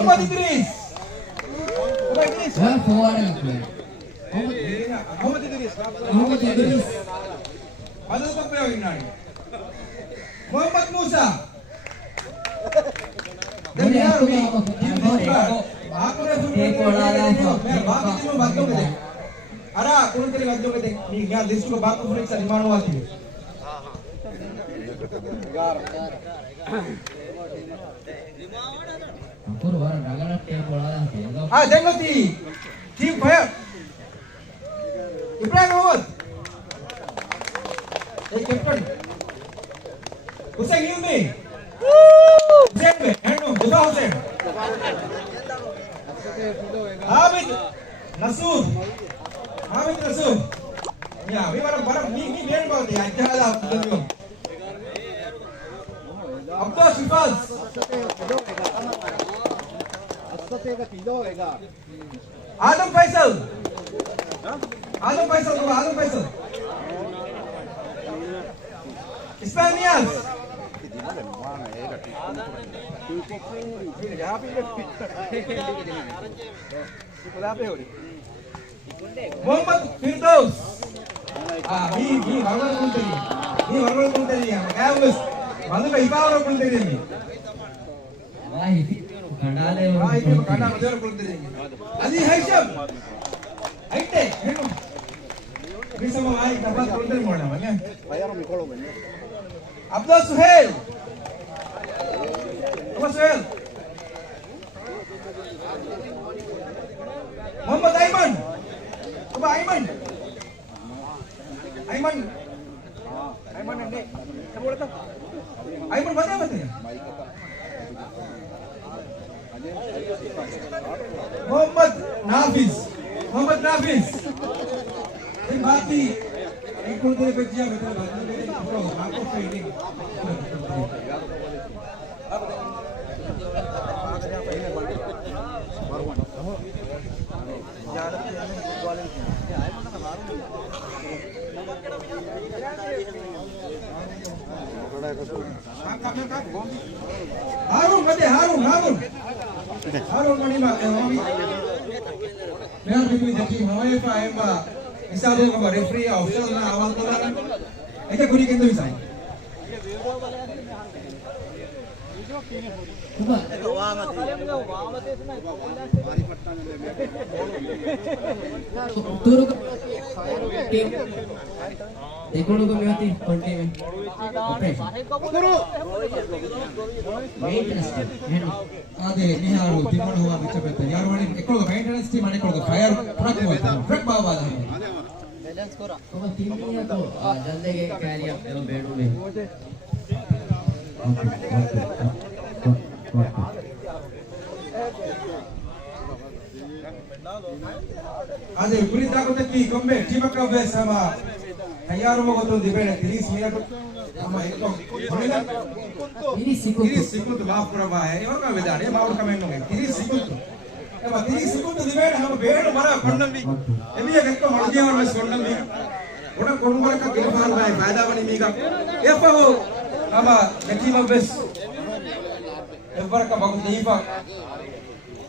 Muhammad Idris. Muhammad Idris. Ada siapa yang ini? Muhammad Musa. Dan यार भी aku dah suruh मैं बात में बात क्यों करते अरे कौन तेरी बात क्यों करते नहीं यार लिस्ट को बात को एक साथ मानो आती है हाँ देखो टीम फायर इब्राहिम मोहम्मद एक कैप्टन हुसैन यूमी हुसैन में हैंडो जुदा Hussain Hamid नसूर ya ini barang ini biar bawa dia aja lah betul Abdul Shifaz Adam Faisal Ismail Niaz Muhammad Firdaus ini warna kunteri ya kayak bos mana iba orang kunteri ini ini kandang betul kunteri Ali Haisham Aite bisa mau air dapat kunteri mana mana Abdul Suhail Muhammad Aiman ini boleh tahu Aiman mana ya Muhammad Nafiz ini mati ikut dari pekerja betul betul aku feeling Harun Manima Biar bibi jadi mau apa emba bisa dia ke referee official na awal tu kan itu guri kendo bisa देखो लोगों में आती पंटे में maintenance है ना आधे निहारो दिमाग हुआ बिच में यार वाले एक लोग मेंटेनेंस टीम आने को फायर ट्रक होता है ट्रक बाबा है बैलेंस करा तो टीम नहीं है तो जल्दी के कैरियर एरो बेडू में आधे पूरी ताकत की कम में टीम का base sama tayar mo ko to dibere 30 minit ama ekto ini sikut maaf kara hai और का विधान है माउंट कमेंट होंगे 30 sikut अब 30 sikut dibere हम बेड मरा कन्नम भी एबी एक तो मर गया और मैं सोन्नम भी उड़ा कोन का गिरफार भाई फायदा बनी मीगा एफो ama टीम बेस एवर का बहुत नहीं पा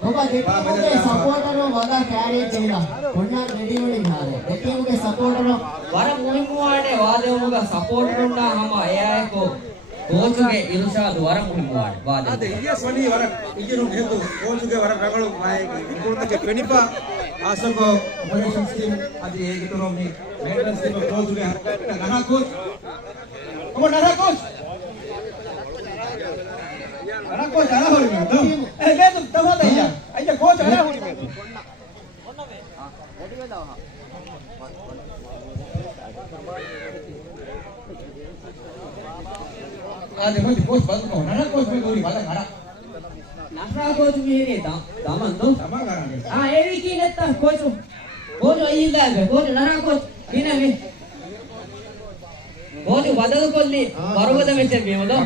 ඔබ දෙටීමුගේ සපෝටරෝ වගා කැරියර් දෙලා කොන්නා රෙඩි වෙන්න ඉන්නවා දෙටීමුගේ සපෝටරෝ වර මුහිමුවාඩේ වාදෙමුගේ සපෝටර් උන්නා හම එයායකෝ ಕೋಚುಗೆ ಇರುಷಾದು ವರ ಮುಹಿಮವಾಡ ವಾದ ಅದೇ ಇಯಸ್ ವನಿ ವರ ಇಯನು ಹೇತು ಕೋಚುಗೆ ವರ ರಗಳು ಇಂಕೊಳಕ್ಕೆ ಪೆನಿಪ ಆಸಕೋ ಆಪರೇಷನ್ ಸ್ಕೀಮ್ ಅದು ಹೇಗಿತ್ತು ನಮ್ಮಿ ಮೇಂಟೆನೆನ್ಸ್ ಸ್ಕೀಮ್ ಕೋಚುಗೆ ನಹಾ coach Ana coach ana hori me dum me dum tama da ya ayya coach ana hori me onna me hori me dawa ade mo coach bad ko ana coach me gori bala gara nasa coach me ne da damando sama gara ne evi ki netta coach ayinda coach nana coach ina me coach ಬದಲು ಕೊಲ್ಲಿ ಬರಬದ ಮೆಚ್ಚೆ ಬೇಮದು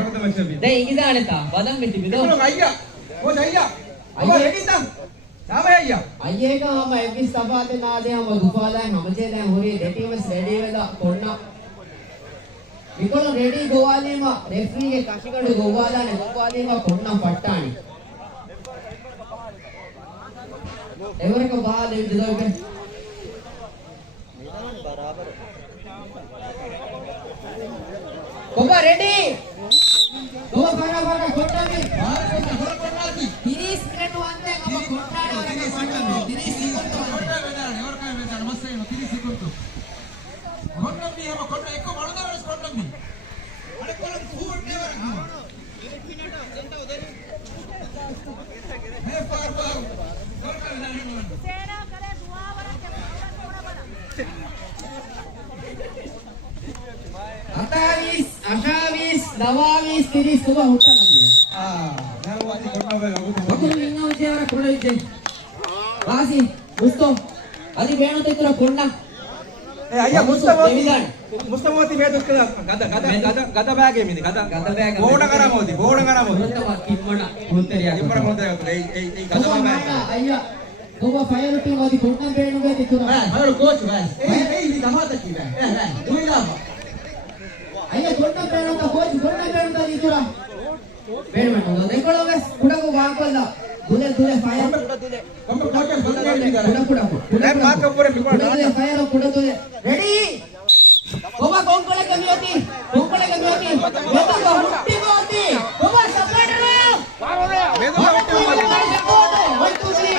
they ಈಗಿದ ಅಣತ ಬದಂ ಮೆಚ್ಚೆ ಬಿದು ಅಯ್ಯ coach ಅಯ್ಯ ಹೇಗಿದ್ದ ನಾವೇ ಅಯ್ಯ ಅಯ್ಯೇಗ ಹಮ ಎವಿ ಸಭಾತೆ ನಾದೆ ಹಮ ದುಪಾಲ ಹಮಜೆ ದೆ ಹೋರಿ ಡೆಟಿಮಸ್ ready ವೆದ ಕೊಣ್ಣ ಇಕೋಣ ready ಗೋವಾಲಿಮ ರೆಫ್ರಿಗೆ ಕಶಿಗಡು ಗೋವಾಲಾನೆ ಗೋವಾಲಿಮ ಕೊಣ್ಣ ಪಟ್ಟಾಣಿ ఎవరికి బాగా లేదు Coba ready. Coba para kontami. 30 menit ante apa kontani orang kontami. 30 sekund ante. ఎవరికైనా వేదాడు మస్తు 30 సెకండ్లు కొట్టండి ఏమో కొట్ట ఎక్కువ మడద వేసి కొట్టండి అడకొలం కూర్టే వరకు హే ఫార్వర్ సేనా కరే దుఆ వరకు Achavis, Dawavis, Tiris, coba hutan lagi. నర్వాతి కొట్టబోగా Aku ingin uji orang kola uji. Kasih, Gusto. Adi beno tekura konna. అయ్యా ముస్తమోతి మీద గద బ్యాగ్ ఏమిది గద బోడగరమోది Kimmana, kunteriya. ఇప్పుడు మొదలు ఈ గద bag Ayya, coba fire team adi konna beno be tekura. Baru coach, Mas. Ini kamata ki, Mas. Duila. Ayya, konna beno ta coach, konna beno ta tekura. Beno beno, dekolo guys, kuda ko waakalla. Dule fire. కంప కోచం కొట్టండి Kuda. మాకపురే మికోడ Kuda fire, kuda dule. Ready? Coba kongkole kami hati. Betul kau hutti hati. Coba supporter lo. మెదుగా పెట్టి One, two, three.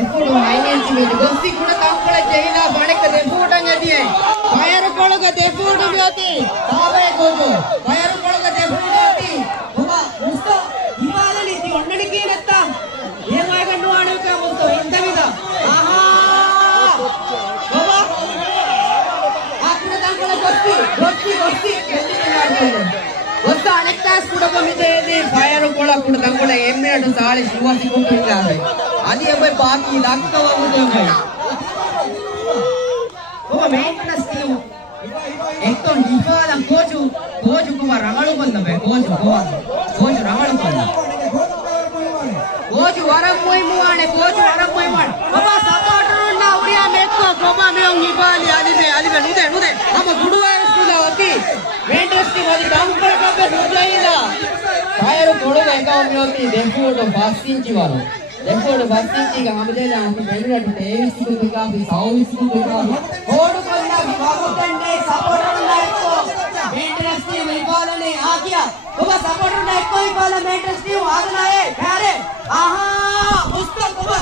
ఎప్పుడు మైనెన్స్ మీద గొస్తి కూడా కంపల చేయినా బణక దెఫూటంగా దియే fire కొಳಗ దెఫూటు జ్యోతి తావే కోజు fire కొಳಗ దెఫూటు జ్యోతి బాబా ముస్తో ఇవాలని ఇది ఒన్నడికి నెత్త ఏ మాగండు ఆడుక ముస్తో ఇంత మీద ఆహా బాబా ఆకున కంపల గొస్తి వస్తా అනෙక్టాస్ కూడా మిదేది ఫైర్ కొಳ ಕೂಡ ಕಂಪಲ ಎಮ್ಮೆಡು ಸಾಳಿ ಶಿವಾಸಿ ಕೊಂಡು ಇದ್ದಾರೆ అది అబ్బాయి బాకి దాకా వంగుతుంది ఓ మెయింటెనెన్స్ టీమ్ ఎక్తో నిఫాల కోచు కువ రంగడు ಬಂದವೆ కోచు రంగడు ಬಂದ కోచు వరం పోయి మువానే బాబా సపోర్టర్ ఉన్న ఉరియా మెక్కో కోమా మేం నిఫాలి అలిబే నుదే అమ్మ గుడువా స్కూల్ అతి మెయింటెనెన్స్ టీమ్ అది కంపల కబ్బే నుజైల ఫైర్ కొడుಗ ఎంగౌమియోతి దెంపుడు బాసించి వారు देखोड़ बस्ती का हमदे ना हम बेंगलुरु तेविस को बेगा भी 24 को बेगा ओड कोना बाबूतंडे सपोर्टर नायको मेंटेनेंस टीम इवालने आ गया बाबा सपोर्टर नायको इवाला मेंटेनेंस टीम आगना है अरे आहा उसका बाबा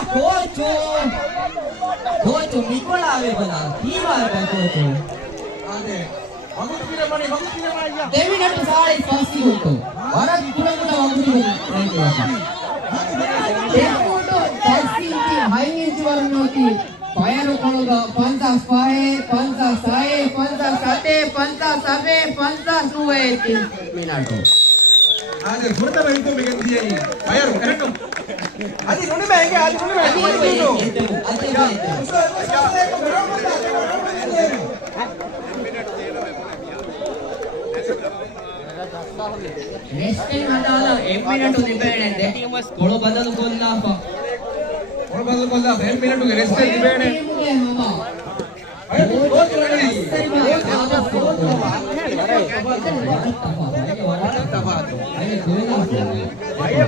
कोच निकोला आवे बना टीम आवे कोच అదే మగుతిరే మణి దేవినట్టు సాడి ఫాస్ట్ ఉంటో వరద కూడా వంగుతుంది देखोड़ परिस्थिति हाई इंच वरनोती फायर कोळಗ 50 मिनट అదే గుర్త వైపు మిగంది ఫైర్ కరెక్ట్ అది నుండి మేంగే అది नेक्स्ट टाइम हटाला 1 मिनट दिबेणे कोळ बदल कोल्ला 1 मिनट रेस्ट दिबेणे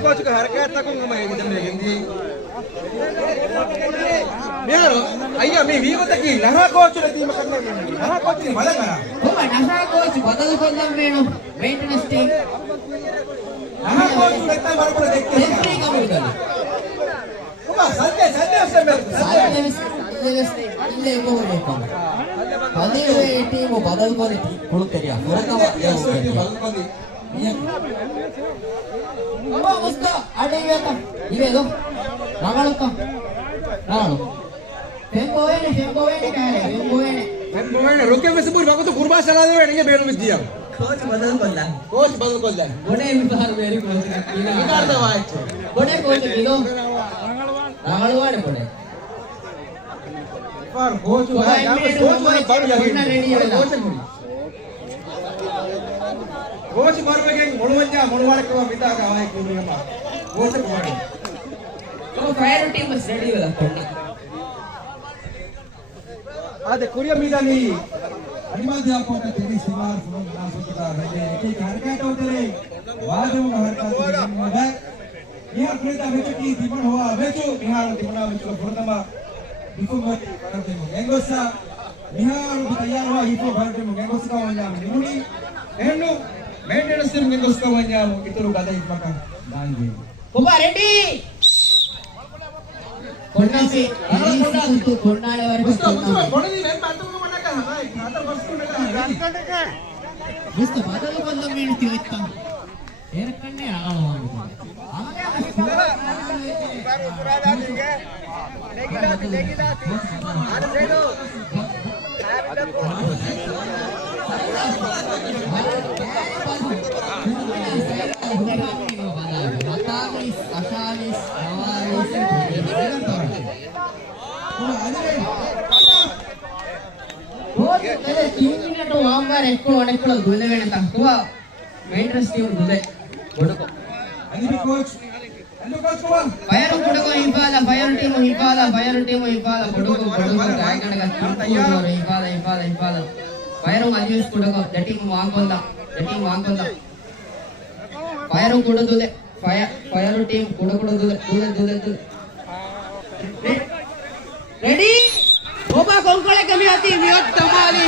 कोच का हरकत तक मैं एकदम මෙයාර අයියා මේ වීගොතකි නහා කෝච් වල තීම කරන්න නහා කෝච් නේ බල කරා ඔබ නහා කෝච් බදල් කොල්ලම් වේනු මේන්ටනන්ස් ටීම් නහා කෝච් නැත්නම් බරපතල දෙක්කේ එප්‍රී කමුදල ඔබ සද්ද අස්සෙන් ಇಲ್ಲೇ ಹೋಗಲೇ ಅದೇ ಟೀಮು ಬದಲ್ ಬಂದು ಕೊಡುತ್ತೀರಿಯಾ ಇವೇದು ರಗಳಕ್ಕ ರಾಳು ಫೆಂಬೋವೇನೆ रोके में से पूरी बात तो कुर्बान चला दे नहीं बेरो में दिया ಕೋಚ್ ಬದಲ್ ಬಂದ ಬೊಡೆ ವಿಭಾಗ ಬೇರೆ ಕೋಚ್ इधर दवा है ಬೊಡೆ ಕೋಚ್ ಇದು ರಾಳು ವಾಡೆ ಬೊಡೆ पर कोच है यहां पे कोच वाला बड़ लगे कोच बरबगे ಮುಳುವಂಜ ಬಿದ್ದಾಗ ಆಯ್ ಕೂರಿಯಮ್ಮ ಕೋಚ್ ಮಾಡಿ ಫೈರ್ ಟೀಮ್ ರೆಡಿ ಇಲ್ಲ ಕೊಂಡಿ ಅದೇ ಕುರಿಯ ಮೀದಲ್ಲಿ ಅನಿಮಲ್ ಜಾಪೋಟ ತಿಳಿ ಸಿಮಾರ್ ಫೋನ್ ನಾಸುತ್ತ ರಜೆ ಏಕೆ ಹರಕಾಟ ಹೋದರೆ ವಾದವು ಹರಕಾಟ ನಿಮ್ಮದ यह प्रेता बेचो की दीपन हुआ बेचो बिहार दीपना बेचो फुरतमा हुकूमत करते हो गंगोसा बिहार तैयार हुआ हिपो भारत में गंगोसा का वंजाम निमुनी हेनु मेंटेनेंस में गंगोसा का वंजाम इतरो गादा इतमका दान दे ಕುಮಾರ್ ರೆಡ್ಡಿ ಕೊಣ್ಣಾಸಿ ಇದು ಕೊಣ್ಣಾಳೆ ವರೆಗೂ ಕೊಡದಿ ನೆ ಮಾತು ಮನಕ ಮಾತು ಬರ್ಸ್ಕೊಂಡಲ್ಲ ಇಷ್ಟ ಬದಲು ಬಂದ ಮೀನುತ್ತಿ ಹೋಯ್ತಾ ಏರಕಣ್ಣೆ ఎక్కువ దుల్లే తక్కువ మెయింటెనెన్స్ టీమ్ దుల్లే కొడుకు अनि कोच को ఫైర్ కొడుకు ఫైర్ టీమ్ కొడుకు గాయకనగా తిరుగుతారు ఇపాల ఫైర్ అజీస్ కొడుకు దటింగ్ వాంకొంద ఫైర్ కొడుదులే ఫైర్ టీమ్ కొడుకు దులే రెడీ ಒಬ್ಬ ಕೊಂಕಳೆ ಕಮ್ಮಿ ಆತಿ ವಿಯತ್ ತಮಾಲಿ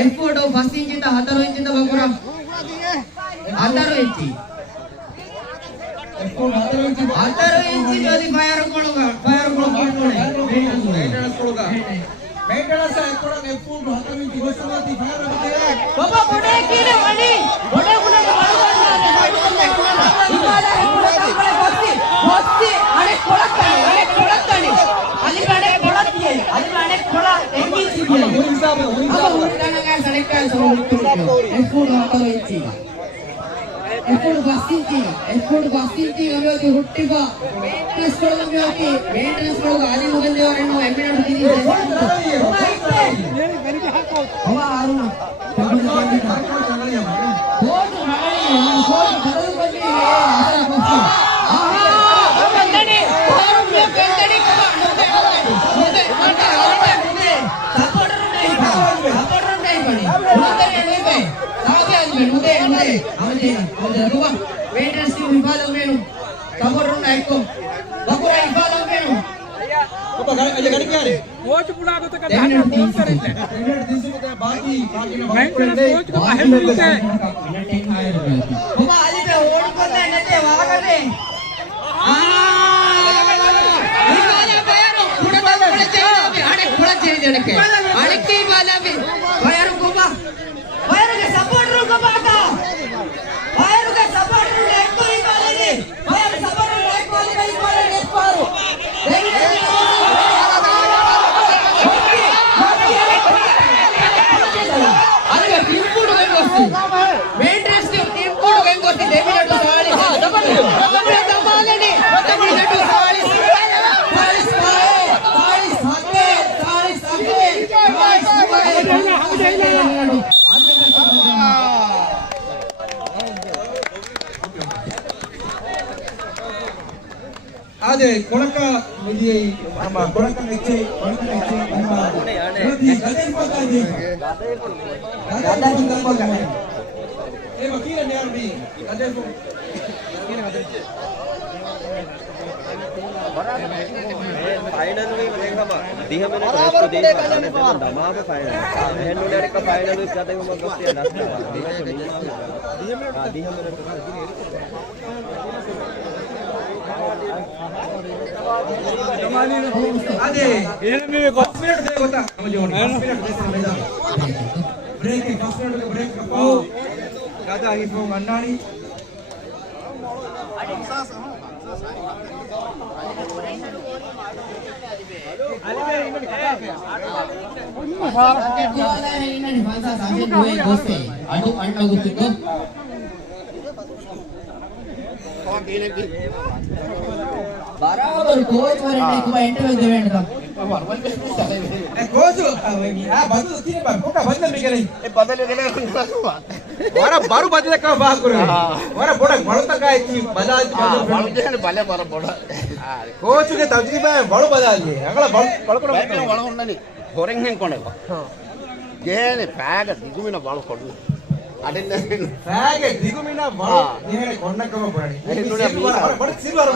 ಎಫೋರ್ಟ್ ಫಸ್ಟ್ ಇಂಚಿಂದ 10 ಇಂಚಿಂದ ಬಗುರ 16 ಇಂಚಿ ಎಫೋರ್ಟ್ 16 ಇಂಚಿ ಜೊತೆ ಫೈರ್ ಕೊಡುಗ मेंटेनेंस एकोड एफोर्ट 16 इंच गोसमती फायर होते बाबा बड़े कीने मनी बड़े बस्ती अरे कोळतानी ಅಲ್ಲಿ ಬಡೆ ಕೊಳತಿಯೇ ಅಲ್ಲಿ ಬಡೆ ಕೊಳ ಎಂಗಿಸಿಯೇ ಹುರಿಸಾಬ ಹುರಿಸಾಬ ಸಡಕ ಎಫೋರ್ಟ್ 16 ಇಂಚಿ ಎಫೋರ್ಟ್ ಬಸ್ತಿಂಚಿ ಅವರಿಗೆ ಹುಟ್ಟಿಗ ಮೇಂಟೆನೆನ್ಸ್ ಕೊಡುಗ ಅಲ್ಲಿ ಮುಗಿದೇವರನ್ನು ಎಮ್ಮಿನ ಹುಟ್ಟಿದಿದೆ ಅವ ಅರುಣ ಕೋಟ್ ಬದಲು ಬಂದಿದೆ कोच बुला दो तो कहता है फोन करेंगे बाकी मेंटेनेंस कोच को बाहर मिलते हैं बाबा आली पे ओड को नते वागते इवाला पैरो कुड़ा चाहिए अड़े कुड़ा चाहिए अड़के वाला भी पैरो गोबा पैरो के सपोर्टर को बाटा पैरो के सपोर्टर ने एक तो ही वाले ने पैरो supporter Ade kolaka midi ama kolaka neche ama di gaden pata di gaden pata e makira ne arbi gaden ko final में बनेगा दिया मैंने तो इसको दे मैंने तो दमा पे फाइनल हैंड उलेर का फाइनल में जाते हैं मगर से लास्ट दिया तो नहीं दिया मैंने तो Ade ini first minute deh kota समझो first minute दे समझा break first minute का break का गादा ही फोन अन्नानी बराबर कोच वरने को इंटरव्यू देवेंड था कोच बदल तीन बार कोका बदल में गेले वारा बारू बदल का बात करे वारा बोड़ा बड़ता का है बदल बाळू के भले बड़ा कोच के तजुर्बा बड़ो बदल है अगला बड़को बाळू उन्ननी ಹೊರಗೆ ಹೆಂಕೊಂಡೆ ಗೇನೆ ಫ್ಯಾಗ ದಿಗುಮಿನ ಬಾಳು ಕೊಡು ಅಡಿನ ಫ್ಯಾಗ ದಿಗುಮಿನ ಬಾಳು ಏನೆ ಕೊಂಡಕಮ ಬಡಿ ಬಡ ಸಿಲ್ವರ್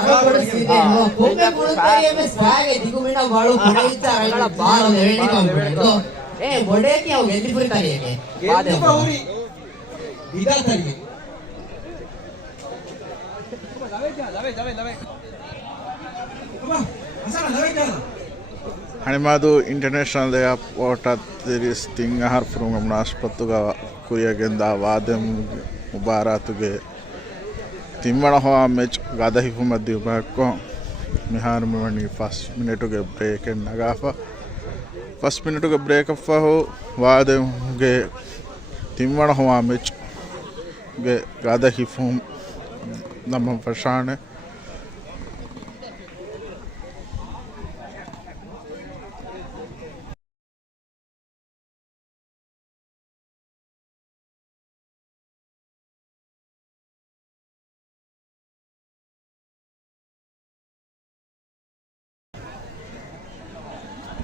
कोमे बोलते हैं मैं स्वैग दिगुमिना वालों बड़े इच्छा बाल लेने का तो ए बड़े क्या हो गेंदी पूरी करिए बाद में पूरी इधर करिए ಹಣಿಮಾದು ಇಂಟರ್ನ್ಯಾಷನಲ್ ಏರ್ಪೋರ್ಟ್ ತಿಂಗಾರ್ ಫ್ರಮ್ ನಾಸ್ಪತ್ತುಗ ಕುರಿಯಗೆಂದ ವಾದಂ ಮುಬಾರಾತುಗೆ ತಿಮ್ಮಣ ಹೋ ಮ್ಯಾಚ್ ಗಾದ ಹಿಫು ಮದ್ದಿ ಬಾಕೋ ಮಿಹಾರ್ ಮಣಿ ಫಸ್ಟ್ ಮಿನಿಟ್ಗೆ ಬ್ರೇಕ್ ನಗಾಫ ಫಸ್ಟ್ ಮಿನಿಟ್ಗೆ ಬ್ರೇಕ್ ಅಫ ಹೋ ವಾದಂಗೆ ತಿಮ್ಮಣ ಹೋ ಮ್ಯಾಚ್ ಗೆ ಗಾದ ಹಿಫು ನಮ್ಮ ಫಶಾನೆ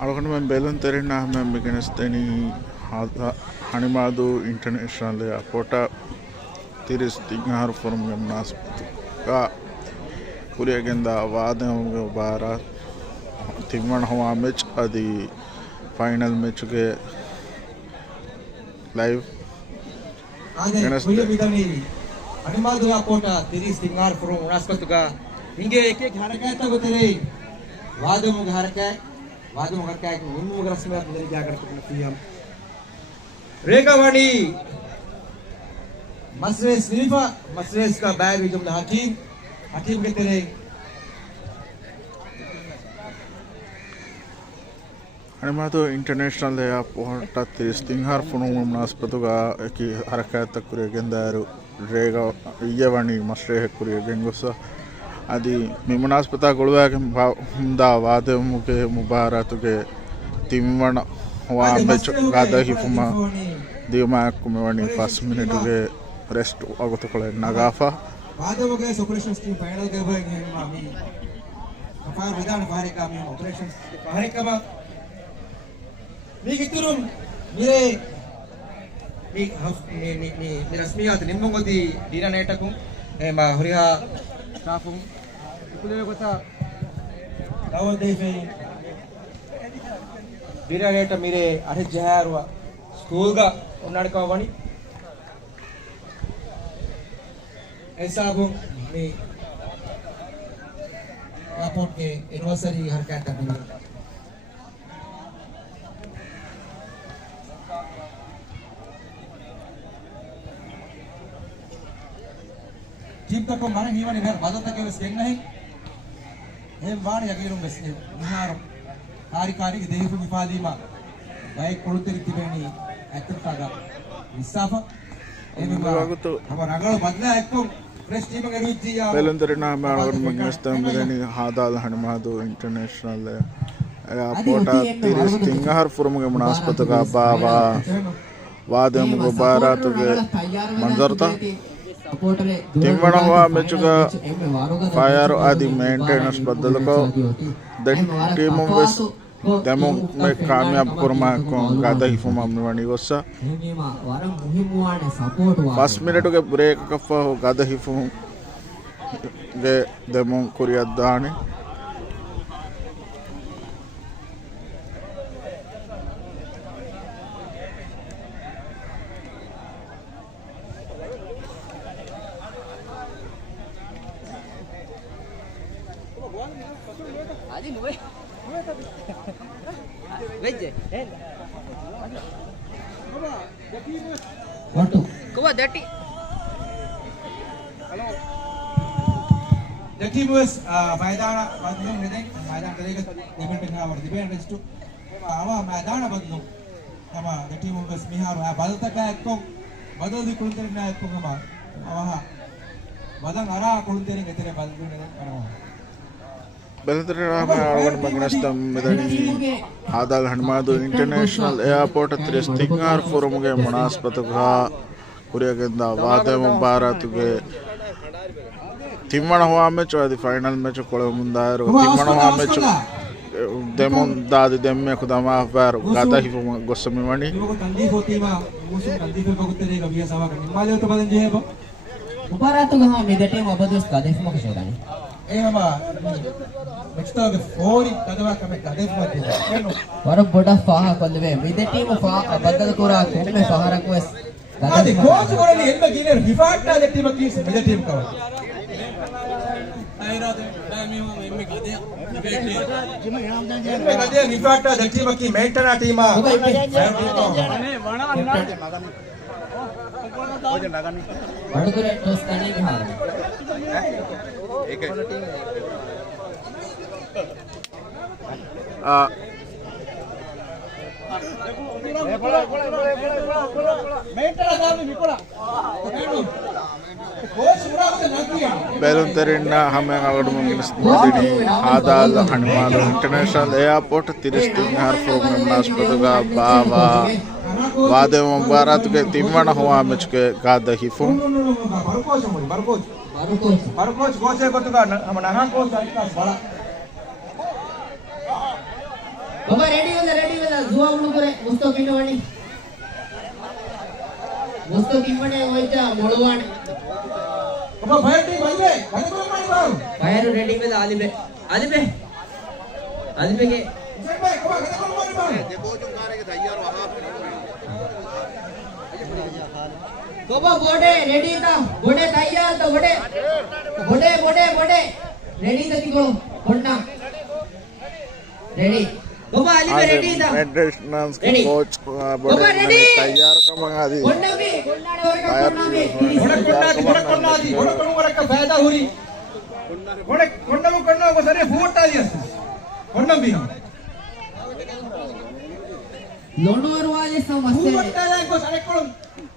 ಅಳಕೊಂಡು మేము బేలంతరిన మేము బిగినస్తేని హణిమాదు ఇంటర్నేషనల్ ఏర్పోర్ట్ తిరిస్ తింగార్ ఫోరం నాస్పత్తుగా ಕುರಿಯಗೆಂದ ವಾದಂಗೆ ಬಾರ ತಿಮ್ಮಣ ಹವಾ ಮ್ಯಾಚ್ ಅದು ಫೈನಲ್ ಮ್ಯಾಚ್ಗೆ ಲೈವ್ ಹಣಿಮಾದು ಏರ್ಪೋರ್ಟ್ ತಿರಿಸ್ ತಿಂಗಾರ್ ಫೋರಂ ನಾಸ್ಪತ್ತುಗ ಹಿಂಗೆ ಏಕೆ ಹರಕಾಯ್ತಾ ಗೊತ್ತೇ ವಾದಂಗೆ ಹರಕಾಯ್ वादों का क्या है कि उन मुगल रस्म में क्या करते हैं पीएम रेखावाड़ी मसरेस निफा मसरेस का बैग भी जुमला हकीम के तेरे ಹಣಿಮಾದು ಇಂಟರ್ನ್ಯಾಷನಲ್ ಏರ್ಪೋರ್ಟ್ ತಿರಿಸ್ ತಿಂಗಾರ್ ಫೋರಂ ನಾಸ್ಪತ್ತುಗ ಕಿ ಹರಕಾಯ್ತ ಕುರಿಯಗೆಂದಾರು ರೇಗ ಇಯ್ಯವಣಿ ಮಸ್ರೆ ಕುರಿಯಗೆಂಗುಸ అది మిమనాస్పత గొడవకి ఉందా వాదముకే ముబారతుకే తిమ్మణ హవా మ్యాచ్ ಗಾದ ಹಿಫುಮ ದಿಮಾ ಕುಮವಣಿ ಫಸ್ಟ್ ಮಿನಿಟ್ಗೆ ರೆಸ್ಟ್ ಆಗುತ್ತಕೊಳ್ಳೆ ನಗಾಫ ವಾದముಗೆ ಆಪರೇಷನ್ಸ್ ಟೀಮ್ ಫೈನಲ್ ಗೆ ಹೋಗಿ ಮಾಮಿ ಕಫಾರ್ ವಿಧಾನ ಕಾರ್ಯಕ್ರಮ ಆಪರೇಷನ್ಸ್ ಕಾರ್ಯಕ್ರಮ మీకిద్దరు మీరే మీ రస్మియాత్ నిమ్మగొద్ది దీనా నేటకు మా హురిహా స్టాఫ్ ఇప్పుడు కొత్త దావదేశే దీనా నేట మీరే అరే జహారు స్కూల్ గా ఉన్నాడు కావని ऐसाबो మీ एयरपोर्ट के एनिवर्सरी हर क्या करनी है टीम तक को माने नहीं वाली घर बादल तक के बस कहना है हम वार यकीरों बस निहार कारी के देह को निफादी मा बाइक कोड़ते रिक्ति बेनी एक्टर तागा विसाफा हमारा अगर बदला है तो फ्रेश टीम अगर हुई थी या बेलंदरिना में अगर मंगेस्ता मिलेनी हादाल हनुमादो इंटरनेशनल एयरपोर्ट तिरिस तिंगार फुरम के मुनास्बत का बाबा वादम गुबारात के मंजर था තිම්වන හවා මෙචුක ෆයර් ආදි මේන්ටෙනන්ස් බද්දලකෝ ටීමුම් වෙස් දෙමුම් මේ කාමයාබ් කුර්මාකෝ ගාද හිෆුම් අම්නවනි වස්සා 5 මිනිටුගේ බ්‍රේක් කෆා ගාද හිෆුම් ගේ දෙමුම් කුරියද්දානේ The team was Maidana Badlum Redek, Maidan Redek, Limit in our debate to our Maidana Badlum. The team was Miharu, Badaka Kom, Badal the Kulturina Kumama, Avaha, Badan Ara Kulturin at the Badlum. ಬೆಲ್ತರಾಮ ಆವಣ ಮಗನಸ್ತ ಮೆದನಿ ಆದಾಲ್ ಹಣ್ಮಾದು international airport ತ್ರಿಸ್ತಿಂಗಾರ್ ಫೋರಮ್ಗೆ ಮುನಾಸ್ಪತಗ ಕುರಿಯಗೆಂದ ವಾದೆ ಮುಬಾರತುಗೆ ತಿಮ್ಮಣ ಹುವಾ ಮ್ಯಾಚ್ ಆದಿ ಫೈನಲ್ ಮ್ಯಾಚ್ ಕೊಳೆ ಮುಂದಾರು ತಿಮ್ಮಣ ಹುವಾ ಮ್ಯಾಚ್ දෙමුන් දාද දෙම්මෙකු දමා පාරු ගත හිපු ගොස්සමි වණි ಮುಬಾರತುಗ ಹಾ ಮಿದಟೆ ಮಬದುಸ್ ಕದೆಫ್ ಮಕಶೋದಾನಿ එහෙම මෙච්චරගේ ෆෝරි කදවා කම කදෙස් මැද වර බොඩ ෆාහ කොල්ලවේ මිදටීම ෆා බදල් කුරා කොම්මේ ෆහරක් වෙස් අද කෝච් කරන්නේ එන්න ගිනේ රිෆාට්ටා දෙටීම කීස් මිදටීම කව අයිරාද බෑමිම එම්මේ ගදේ එම්මේ ගදේ රිෆාට්ටා දෙටීම කී මේන්ටනා ටීම වඩුකරේ ටොස් කන්නේ ගහන ಬೆಲುಂತರಿನ ಹಮೆಂ ಅವಡು ಮುಗಿಸ್ತಿನಿ ಆದಾಲ್ ಹಣ್ಮಾಲು ಇಂಟರ್ನ್ಯಾಷನಲ್ ಏರ್ಪೋರ್ಟ್ ತಿರಿಸ್ತಿಂಗಾರ್ ಫೋರಮ್ ನಾಸ್ಪತಗ ಬಾವಾ ವಾದೆ ಮುಬಾರತುಗೆ ತಿಮ್ಮಣ ಹುವಾ ಮೆಚ್ಗೆ ಗಾದ ಹಿಫುಂ Barcoach coach gotuga nahan coach bala Baba ready wala zuwa ulu kore musto kinwani hoita moluwane Baba fire team bande mani baru fire ready wala alibe ke Hussein bhai kowa kada mani baru දෙකෝජුම් කාර්යයේ තයාර වහා Baba bode ready ta bode tayyar ta bode ready ta tikolo konna ready Baba alibe ready ta maintenance coach बड़े तैयार कमांगादी konna konnadi korakka faida huri konna ko sare fuuttadi astu konnam biham londoru wale samasthe fuuttadi ko sare ko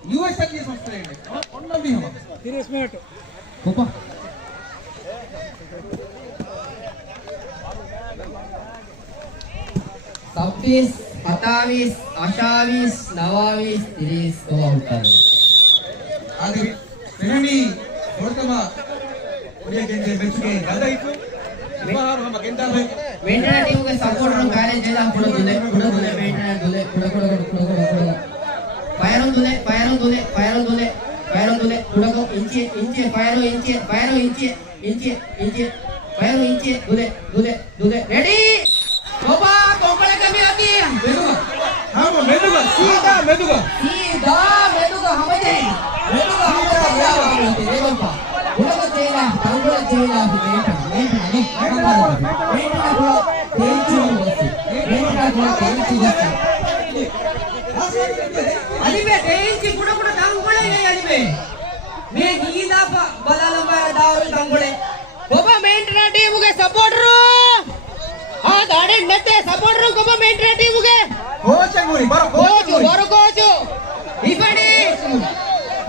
US की संस्था है कौन भी हम 30 minute Copa 26 27 28 29 30 को उतर आदि सेमी वर्तमा उड़िया गेंदे मैच के ज्यादा ही बाहर हम गेंदा है मेंटेना टीम के सपोर्ट रो कार्य जेला पुडो दुले मेंटेना दुले पुडो Fire on dule, pudago inche, fire inche, dule, ready? Coba, komplet kami lagi. मेदुगा, सीधा मेदुगा, हमारे, देखो पा, पुदाgo चेला, तंगुला चेला, मेंटेना को तेंची बस्ती. अलिबे तेंची पुडो तंगुले नहीं अलिबे मैं नीला बलालंबा दावल तंगुले कोबा मेंटेना टीम के सपोर्टर हां गाड़ी नते सपोर्टर कोबा मेंटेना टीम के कोच गुरी बरो कोच इफडी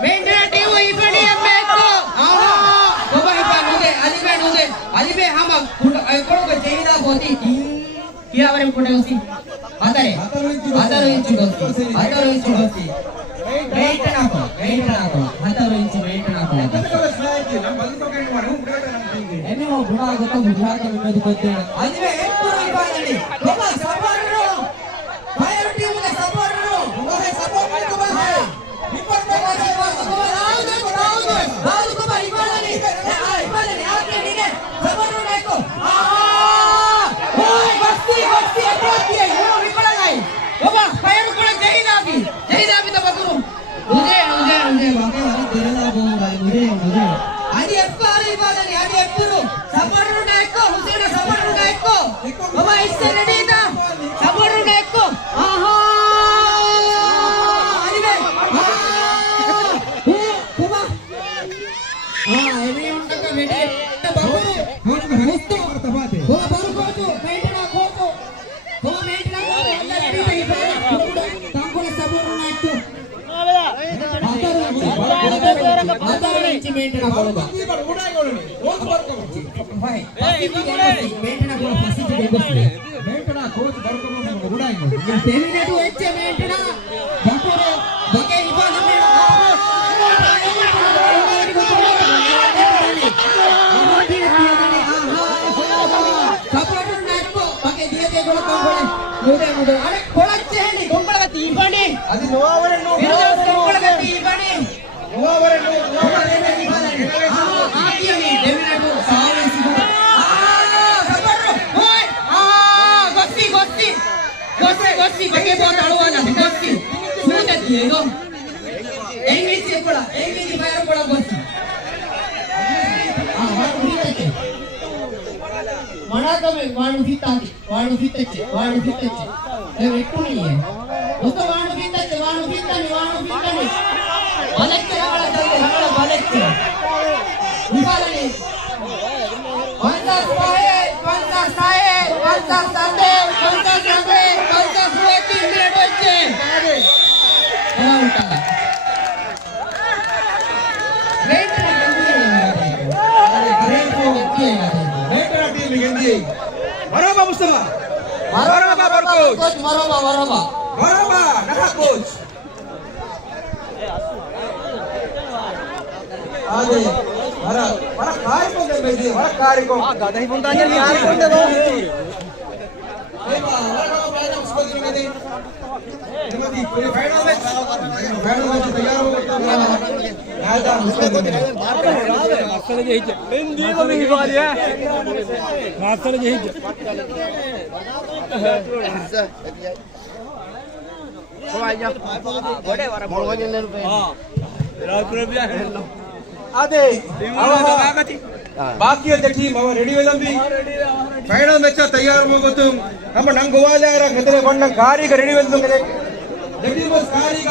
मेंटेना टीम इफडी एम्मे को हां कोबा इफडी अलिबे हम कोडो के चेला बोती किया बरे कोडे उसी हजारो इंच मेंटेना को हजारो इंच मेंटेना को kemarin udah ada nanti. Ini mau guna agak bukan menjadi penting. Aja ekor ibadah ini. Coba sabar dulu. Bayar dia punya sabar dulu. Coba sabar dulu coba. Ibadah coba. Coba lalu coba ibadah nih. Ibadah nih. Apa ini? Sabar dulu ekor. Woi, pasti hati-hati. Ibadah lain. Coba bayar kurang jahit lagi tambah turun. Udah. Pakai lari terus bohong kali. Udah. Adi ekor ibadah nih. Adi ekor. Sabar dulu ekor. Udah sabar dulu ekor. Coba isi ready dah. Sabar dulu ekor. Adi be. Coba. Ini untuk ready. Coba baru foto. Mainnya foto. Coba mainnya foto. Anda ready dah. Tangkul sabar dulu ekor. అది నువ్వెవరు Gosti, pakai botol aluan nanti gosti. Sudah Diego. English bayar pula gosti. Baru kita. Mana kami baru kita. Itu nih. Untuk baru kita nih. Balik ke balik. Bukan nih. Pantas Maraba Mustafa. Maraba coach. Maraba nah coach. Ade. Mara kari ko bedi. Mara kari ko. Gada hi puntanya kari ko de do. Eba, mara ko bayar उसको दिन में दे. निमति पूरे final में तैयार हो गया. आजा उसको दिन में. मास्टर जे हिच. हिंदी को भी हिवा दिया. मास्टर जे हिच. ಅದೇ ಬಾಕಿ ಅಂತ ಟೀಮ್ ಅವ ರೆಡಿ ವೆಲಂಬಿ ಫೈನಲ್ ಮ್ಯಾಚ್ ತಯಾರು ಹೋಗುತ್ತು ನಮ್ಮ ನಂಗೆ ಗೋವಾಲ್ಯಾರ ಗದರೆ ಬಣ್ಣ ಕಾರಿಗ ರೆಡಿ ವೆಲ್ದು ರೆಡಿ ಬಸ್ ಕಾರಿಗ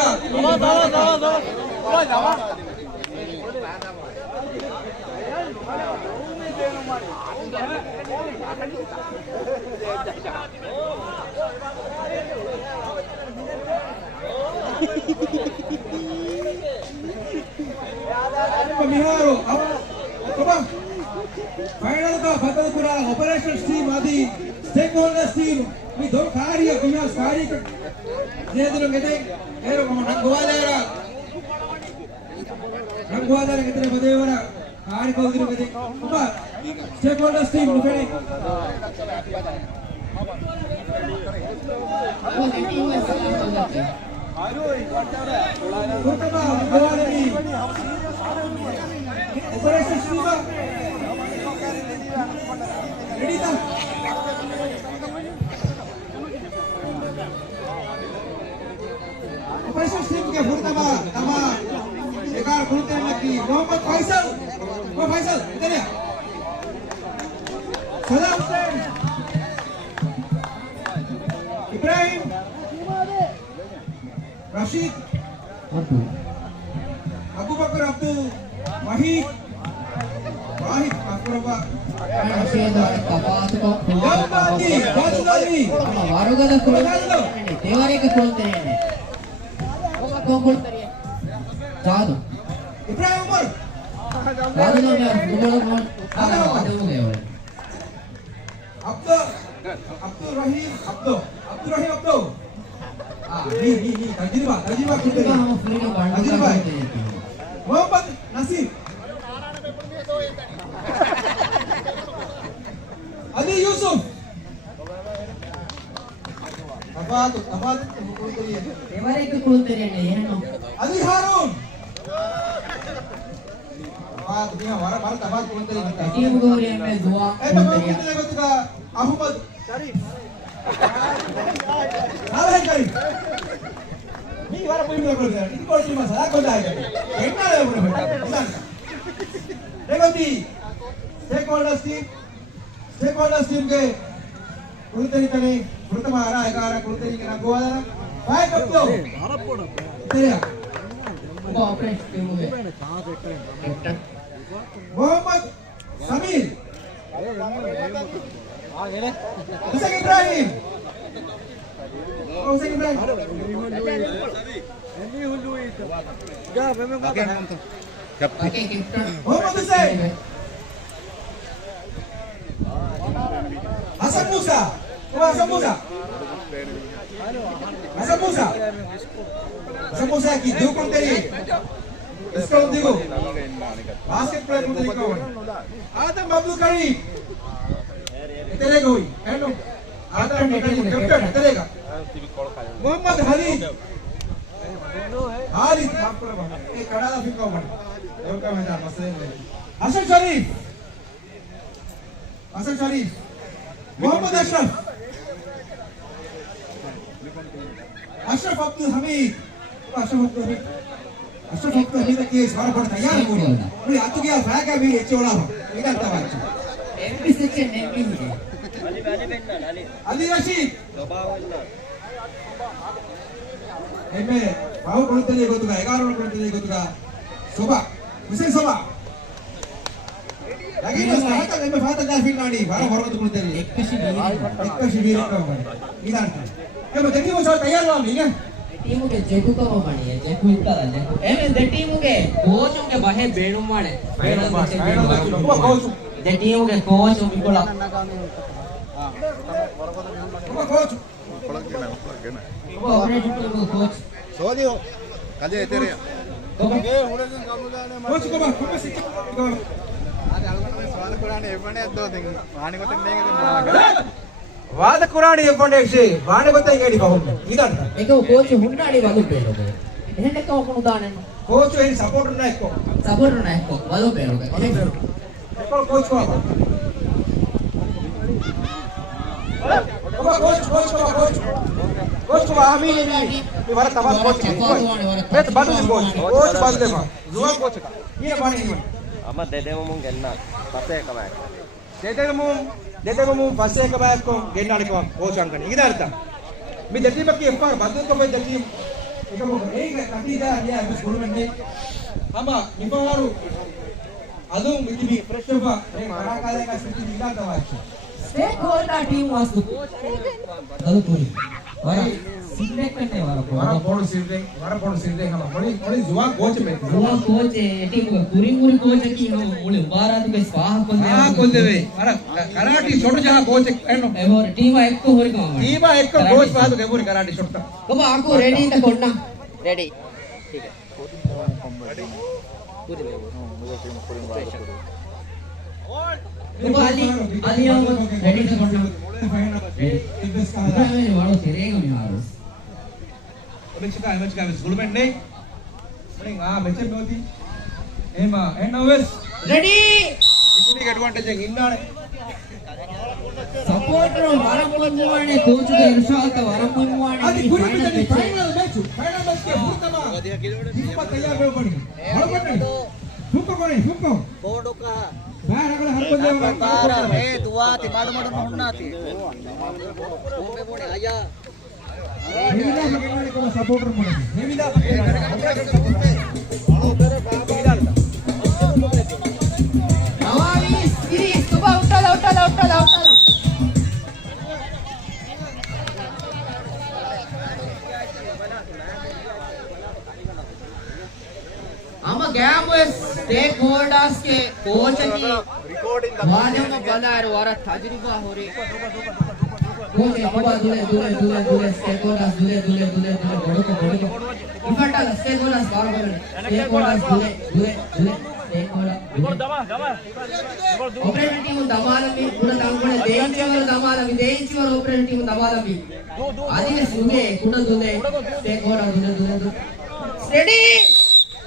Miharo, coba final का बदल पूरा ऑपरेशन टीम आदि स्टेक होल्डर्स टीम मी दो कार्य बिना कार्य जे दिलो गेते एरो नंगवालेरा गेते बदेवरा कार्य को दिलो गेते coba स्टेक होल्डर्स टीम नुफेने Operation Shiva. Ready ta? Operation Shiva ke Furtaba, Tama, Ekar Furte lagi. Muhammad Faisal. Muhammad Faisal, इधर ya. Salam Hussain. Ibrahim. Rashid. Abu Bakar Abdul. Wahid Akraba Ibrahim Umar Abdul Rahim Muhammad Nasir Ali Yusuf. Abad kuliteriya. එවරේක කුරුතරියනේ එහෙනම්. Ali Harun. Abad dia wara tabad kuliteriya. Team ගෝරියෙන් මේ දුවා කුරුතරිය. kuliteriya gotuga Ahmad Sharif. Nala Sharif. Ni wara poimula kuliteriya. Ini kol cuma salah kodai. Enna le pura beta. Regoti. Stakeholders team ke kuliteriya tani pertama arah ekara kuliteriya kena goala. Baik kapten. Kuliteriya. ඔබ අපේ team උගේ captain Muhammad Samir. Hussein Ibrahim. Hussein Ibrahim. ඔකේ captain Muhammad Hussein. Hasan Musa. Hasan Musa. Hasan Musa. Hasan Musa ki dukung tadi. Iskau digo. Basket player pun tadi kawan. Adam Abdul Karim. Terega hui. Hello. Adam Abdul Karim captain terega. Muhammad Halid. Halid maaf karo bang. Kada da fikau bang. Yo ka meda masle mein. Hasan Sharif. Hasan Sharif. Muhammad Ashraf. Ashraf Abdul Hamid. Ashraf Abdul Hamid. Ashraf Abdul Hamid ke suara pada tayar pun. Beli atu kia saya ke beli cola bang. Ini kan tahu. MP section MP උගේ Ali Rashid. ස්වභාවන්න Eme, bahu kuliteriya gotuga 11 kuliteriya gotuga. Soba. Hussein Soba. Lagi ni sekarang eme fata dah finali. Baru baru kuliteriya. Ekka shibir kawan. Ini kan. Eme jadi masa tayar lah ni kan. Team උගේ ජෙකු කම බණිය ජෙකු ඉතලා ජෙකු එමෙ ද team උගේ coach උගේ බහේ බේනුම් වනේ ද team උගේ coach උමිකොලා Apa coach? ඔබ operator team උගේ coach සෝදියෝ කජේ එතෙරිය Coach ko ba? Kuma si ko. Wada Qurani foundation. Baane gotta ingedi bahum. Idan. මේක coach හුන්නාඩි වලු පේනෝගේ එහෙන්න එක ඔකනු දානන්න Coach ini support na ekko. Support නැක්ක වලු පේනෝගේ Ekko coach ko apa? Coach ko. Coach ko ami ini. Ini baru tabas coach. Bet batu si coach. Coach batu deh mah. Dua coach ka. Ini bani ini. අම දෙදෙම මුන් ගෙන්න පස්සේ එකමයි Dedemu passe ka baik ko gennali ko coach angkani. Ini dah Mi deti bakki FR batu ko be deti. Ikamu ei kati da dia habis gulmen ni. Ama nipawaru. Adum mitibi fresh ba. Ei karakale ka siti diga tawachi. Stakeholder team වාස්තු වලු පුරි වර select කරන්නේ වර Wara ponu sirde kama. Moni zuwa coach me. දුවා coach team උගේ පුරි මුරි කෝච් කිනෝ මුලි උපාරාධික ස්වාහ කොන්දේ konde. Wara karate shot jaha coach enno. එවර ටීම එක්ක හොරි කම Team ekko coach padu kemuri karate shot ta. ඔබ ආකෝ රෙඩි ඉඳ කොන්න රෙඩි ටික ඔබ අලි රෙඩි ඉඳ කොන්න මේ වල තෙරේග මියාරු Mexica gulmen nei. Mending match mewati. Ema NOS. Ready Ikuni advantage එක ඉන්නානේ. සපෝටර් වරම් මුන්වානේ කෝච් ගේ ඉර්ෂාත් වරම් මුන්වානේ Adi kuri pitani final match ke hurtama. Himma tayar bevani. Balapani. Hukko kone hukko. කෝඩොක Baara harkonde පාර මේ දුවා තිබඩ මඩ නොන්නාති ඕමේ මොනේ අයියා Hemida pakenani ko supporter mo. Hemida නවාලි සිරිස් ඔබ උටලා हम गैमवेस स्टेक होल्डर्स के कोच की वादों में बलार वारा तजुर्बा हो रही कोच बाबा दूले स्टेक होल्डर्स दूले बड़ो को इफेक्ट स्टेक होल्डर्स बार स्टेक होल्डर्स दूले स्टेक वाला ऑपरेटर टीम दमालमी ಕೂಡ ತಾಂಗೊಳೆ ದೇಂಚಿವರು ದಮಾಲಮಿ ದೇಂಚಿವರು ऑपरेटर टीम ದಮಾಲಮಿ ಆದಿಗೆ ಸುಗೆ ಕೂಡ ದುಲೆ ಸ್ಟೇಕ್ ವಾला ದುಲೆ ರೆಡಿ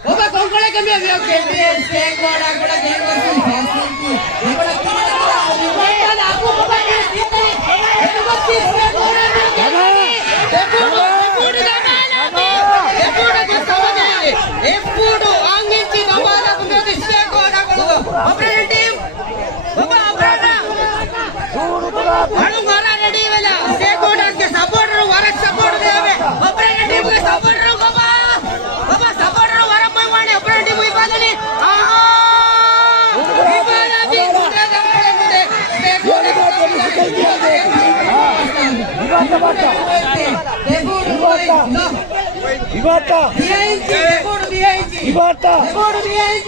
ಒಬ್ಬ ಕೊಂಕಳೆ ಕಮ್ಮಿ ಗೆದ್ದೆ ಸ್ಟೇಕ್ ವಾला ಕೂಡ ಗೆಲ್ಲುವುದು ಫಾಸ್ಟಿ ಇವಳ ಕಿರಿಕಿರಿ ಅವನಿಗೆ ಆಗು ಮೊಬೈಲ್ ದಿತ್ತೆ ಇದು ಬತ್ತಿ ಸ್ಟೇಕ್ ವಾला ಎಪ್ಪುಡು ಅಂಗಿಂಚಿ ದಮಾಲ ಮುಂದೆ ಸ್ಟೇಕ್ ವಾला ಕೊಡು ಆಪರೇಟರ್ ಟೀಮ್ ಒಬ್ಬ ಆಪರೇಟರ್ ಹಣು ಮಾರ ರೆಡಿ ಇವೆಲ್ಲ ಸ್ಟೇಕ್ ವಾला ಗೆ supporter ವರಕ್ support Deve operator team ಗೆ ಸಪೋರ್ಟರ್ ಒಬ್ಬ ಸಪೋರ್ಟರ್ ವರಕ್ ಹೋಗಿ ಮಾಡಿ ಆಪರೇಟರ್ ಟೀಮ್ ಇಬಾದಲಿ ಆಹಾ ಇಬಾದಲಿ ಮುಂದೆ ದಮಾಲ ಮುಂದೆ ಸ್ಟೇಕ್ ವಾला Ibata. Ibata. Ibata.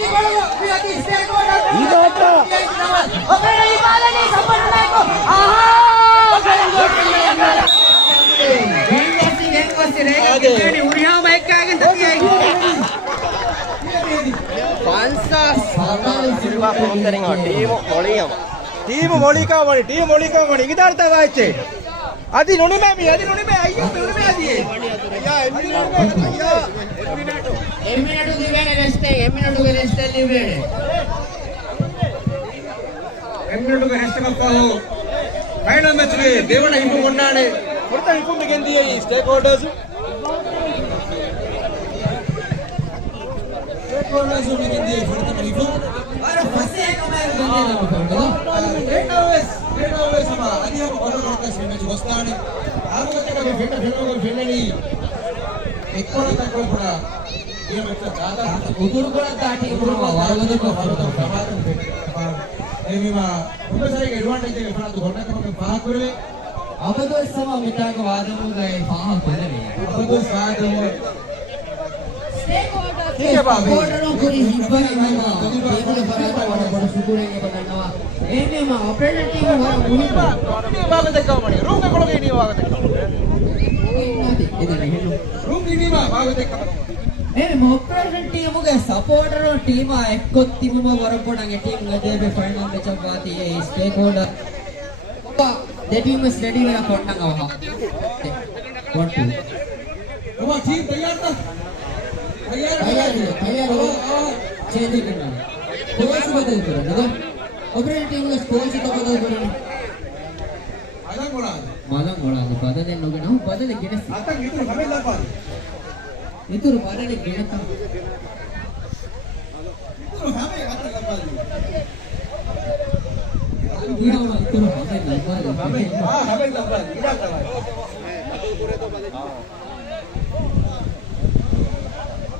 ಟೀಮ್ ಮೊಳಿಕ ಮಾಡಿ ಇದಾರ್ಥ ಆಯ್ತು అది నునిమే అయ్యో నునిమే అది ఎమ్మినట్టు దివేనే రెస్ట్ దివేనే ಎಮ್ಮಿನಡುಗೆ ರೆಸ್ಟ್ ಕಪ್ಪು ಫೈನಲ್ ಮ್ಯಾಚ್ ಗೆ ದೇವಣ್ಣ ಹಿಂಪು ಕೊಂಡಾನೆ ಹೊರತ ಹಿಂಪು ಮಿಗೆಂದಿ ಈ ಸ್ಟೇಕ್ ಹೋಲ್ಡರ್ಸ್ ಮಿಗೆಂದಿ ಹೊರತ ಹಿಂಪು ಅರೆ ಫಸ್ಟ್ ಕಮಾಂಡ್ ಬಂದಿದೆ ವೇಣು sama అది ఒక గొడవ అవకాశం మ్యాచ్ వస్తాడు ఆగొచ్చగా ఫిన్నని ఎక్కువ తక్కువ కూడా ఈ మ్యాచ్ చాలా ఉదురు కూడా దాటి వరవదుకు ప్రమాదం ఏమిమా ఒక్కసారిగా అడ్వాంటేజ్ ఎప్పుడంత గొడవ పాకురే అవదోత్సవ మితాక వాదముగా పాహ కొలవే అవదోత్సవ ठीक है बाबू ऑर्डरों को हिब्बरी मामा देखले बराबर वाला बड़ा सुकुरेंगे बताना ಏನೇ ಮಾ ಆಪರೇಟರ್ ಟೀಮ್ ಹೊರ ಮುನಿಪ ಭಾಗದ ಕಮಣಿ ರೂಮ್ ಕೊಡೋಗೆ ನೀವು ಭಾಗದ ರೂಮ್ ನೀವು ಭಾಗದ ಕಮಣಿ ಏನೇ ಆಪರೇಟರ್ ಟೀಮ್ ಗೆ ಸಪೋರ್ಟರ್ ಟೀಮ್ ಎಕ್ಕೊತ್ತಿ ಮಮ ಹೊರಪಡಂಗೆ ಟೀಮ್ ಗದೇಬೆ ಫೈನಲ್ ಮ್ಯಾಚ್ ಬಾತಿ stakeholder the team is ready ವೇನ ಕೊಟ್ಟಂಗ ವಾ 1 2 वो टीम तैयार था तैयार हो चेंज करना कोच बदल करो देखो ऑपरेटर टीम का कोच तो बदल करो मालूम बोला बदल लोग ना बदल गिने आता इतु हमें ला पा इतु बदल गिने था इतु हमें आता ला पा इतु हमें ला पा इड़ा था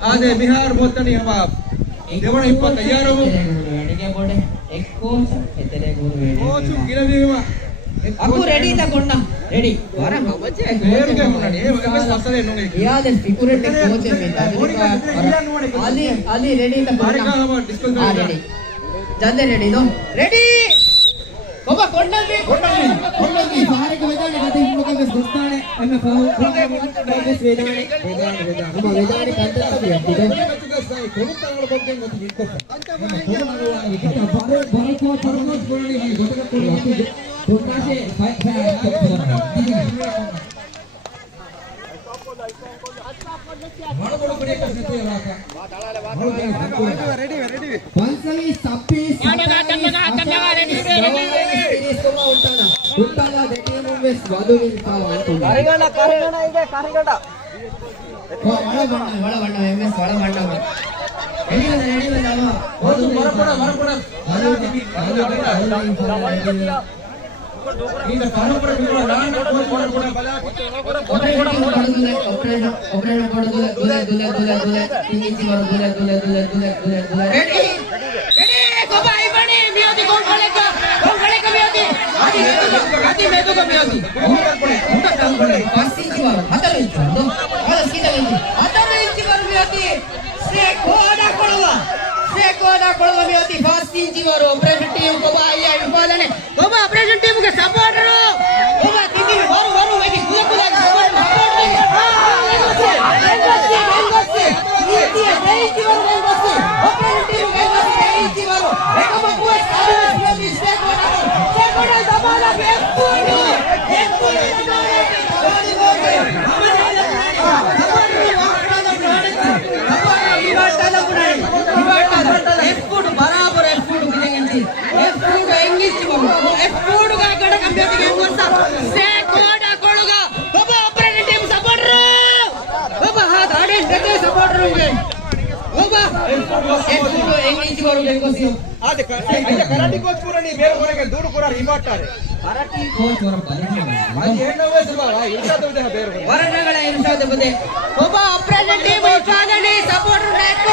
आदे बिहार बोलतनी हम आप देवण इप्ಪ ತಯಾರು ರೆಡಿಗೆ ಬೋಡೆ एक कोच इतने गुरु ರೆಡಿ ಕೋಚ್ ಗಿರವಿವ ಅಪ್ಪು ರೆಡಿ ತಕೊಂಡ ರೆಡಿ ವರ ಮಚ್ಚೆ ಬೇರ್ಗೆ ನೋಡಿ ಎಸ್ ವಸ್ತದೆ ನೋಡಿ ಯಾದ ಸಿಕ್ಯೂರಿಟಿ ಕೋಚ್ ಅಲ್ಲಿ ರೆಡಿ ತಕೊಂಡ ರೆಡಿ ಜಲ್ದಿ ರೆಡಿ ನೋ ರೆಡಿ ಒಬ್ಬ ಕೊಂಡಲ್ಲಿ ಭಾರತ ವೇದಾನೆ ಕತೆ ಮುಖಕ್ಕೆ ಸುತ್ತಾನೆ ಅನ್ನ ಕಾಂಗ್ರೆಸ್ ವೇದಾನೆ ನಮ್ಮ ವೇದಾನೆ ಕಂಟೆಂಟ್ ಬಿಟ್ಟಿದೆ ಪ್ರಮುಖಗಳ ಬಗ್ಗೆ ಗೊತ್ತು ನಿಂತಪ್ಪ ಭಾರತ ಕೊಡಲಿ ಗೊತ್ತಕ್ಕೆ ಕೊಟ್ಟಾಸೆ ಒಂದ್ಸಲಿ ತಪ್ಪಿ ಉಂಟಲ್ಲ ದೆಟಿ ಮುಂದೆ ಸ್ವಾದು ಒಳ ಬಣ್ಣ ಎಮ್ಎಸ್ ಒಳ ಬಣ್ಣ ಈಗ ಕಾನೂಪುರ ಬಿಡುವ ನಾನು ಆಪರೇಷನ್ ಟೀಮ್ ಒಬ್ಬ ಆಪರೇಷನ್ ಟೀಮ್ ಗೆ ಸಪೋರ್ಟರ್ ಒಬ್ಬ ತಿಂಡಿ ಬರು ಬರು ಬೇಕು ಕುದ ಕುದ ಸಪೋರ್ಟ್ ಆಪರೇಷನ್ ಟೀಮ್ ಎಂಗಿಂಚಿ ಬರು ಗೆಂಗೊಸಿಯು ಅದೇ ಕರಾಟಿ ಕೋಚ್ ಪೂರ ನೀ ಬೇರೆ ಹೊರಗೆ ದೂರ ಪೂರ ಹಿಮಾಟಾರೆ ಕರಾಟಿ ಕೋಚ್ ವರ ಬಲನೆ ಅದು ಹೆಣ್ಣವೇ ಸಬ ಇರ್ತಾದ ವಿಧ ಬೇರೆ ವರಣಗಳ ಇರ್ತಾದ ಬದೆ ಒಬ್ಬ ಅಪ್ರೆಸೆಂಟ್ ಟೀಮ್ ಉತ್ಸಾಹನೆ ಸಪೋರ್ಟರ್ ನಾಯಕ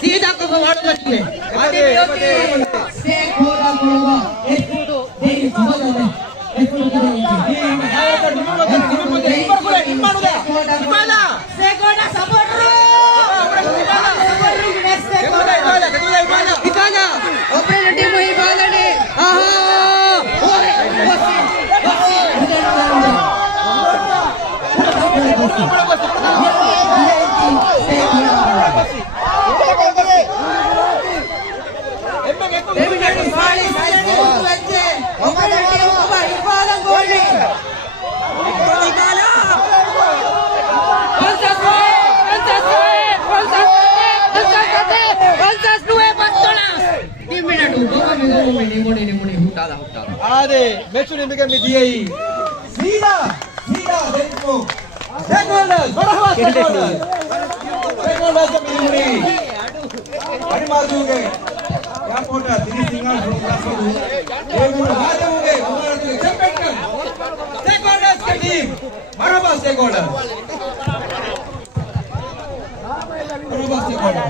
सीधा को वाड़ बच्चे से खोला खोला एक तो देख समझ ले एक तो से खोला सपोर्ट ऑपरेटर टीम ही बालने आदे मैचू निमिगे में दिए ही सीधा सीधा देखो सेकंडस बड़ा हुआ सेकंडस सेकंडस में मुड़ी अरे माजूगे क्या पोटा दिल्ली सिंगर प्रोग्राम को एक मिनट बाद होंगे हमारा तो चैंपियन सेकंडस की टीम बराबर सेकंडस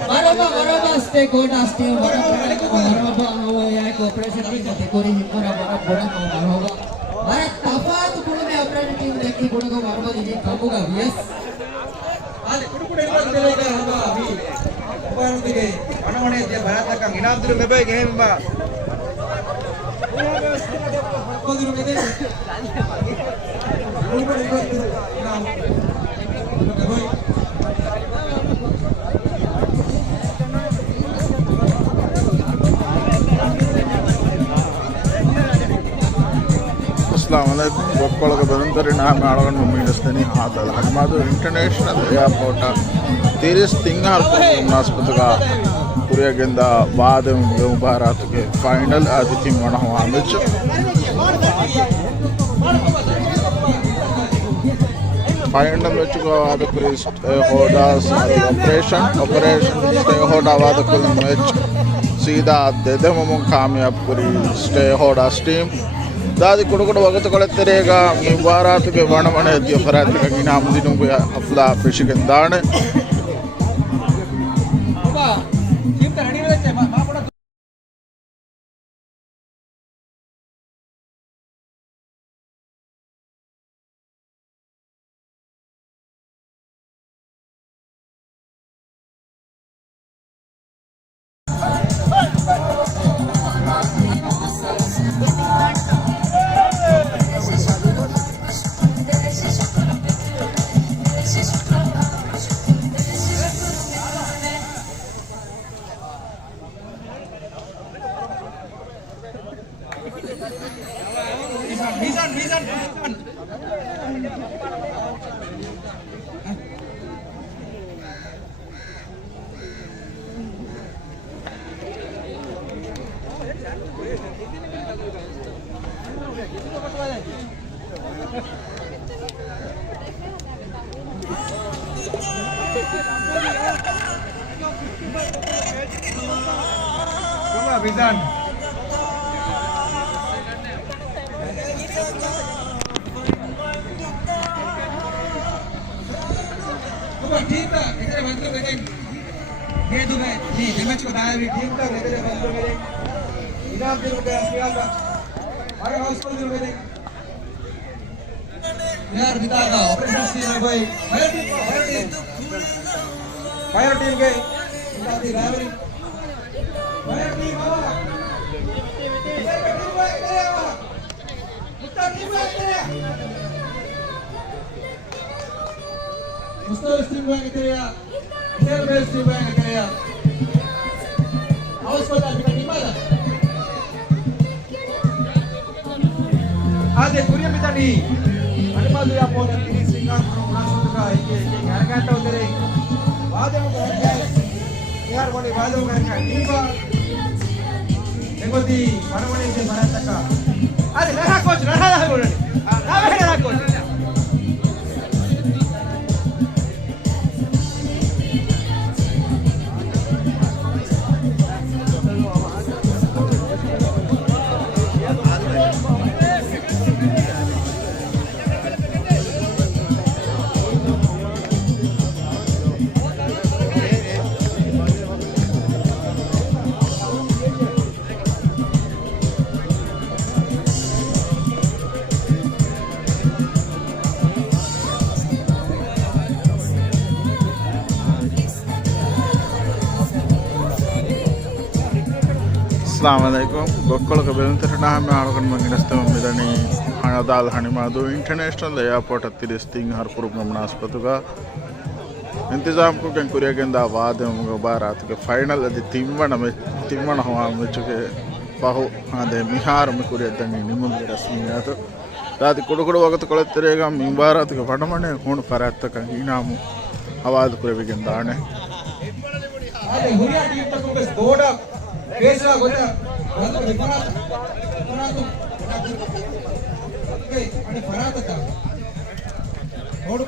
बरोबर स्टेकहोल्डर्स टीम बरोबर या कोऑपरेशन की कैटेगरी हिंगोरा बरोबर भारत तफात कुडने ऑपरेशन टीम देखी कुडको बरोबर इजे कबुगा यस आले कुडकुडे ಇರುತ್ತೇವೆ ಹಬ್ಬ ಅಭಿ ಉಪರೊಂದಿಗೆ ಅಣವಣೆ ಭಾರತ का इनाम दिलो में भाई गेम बा ಕೊಂದಿರು ಇದೆ अस्सलामुअलैकुम गोपाल बंदर नाम आड़गन मुम्मीनी हादल हजमादू इंटरनेशनल एयरपोर्ट तीरिस तिंगार मुनासबतगा कुरियगिंद बाद मुबारत के फाइनल आदिति मनहवामिच फाइनल मैच को आदकुरी होडास ऑपरेशन स्टे होडा वादकुरी मैच सीधा देदे मुम कामयाब कुरी स्टे होडास टीम दादी कुड़कुड़ वक्त कड़तेरेगा मुबारत के वणमणे दियो फराती का इनाम दिनों को हफ्ला पेशिकंदाने Bizan. ठीक है इधर मतलब ये तो मैं नहीं मैच को दाया भी टीम का लेकर बंद हो गए इनाम दे रुपए अस्पताल का अरे हॉस्पिटल दे रुपए यार बितागा ऑपरेशन सी में भाई फायर टीम के बिताती ड्राइवरी फायर टीम आवा Mustafa Steam Bank area, Airways Steam Bank area. Hospital kita di mana? Ada kurian kita di. Ada malu ya pun ini singar langsung juga ini harga tahu dari. Wajah muka harga. Singar boleh wajah muka harga. Ini Dekoti mana mana ini barat taka. Ada dah coach, dah boleh. Dah coach. Assalamualaikum. Gokol kebetulan terkenal melakukan menginvestasi medani Hanadal Hanimadu International Airport Tiristing Harpur Munaspatuga इंतजाम को क्या कुरिया के दावाद है उनका बारात के final अभी तिम्मन हुआ में चुके बाहु हाँ दे मिहार में कुरिया दंगी निम्न के रस्मी है तो दादी कुड़कुड़ वक्त कल तेरेगा मिंबारात के फटमने कौन फरात तक इनाम आवाज कुरिया भी गंदाने अरे हुरिया टीम तक उनके स्कोर केसला गोटा रात में फरात ओके अरे फरात था और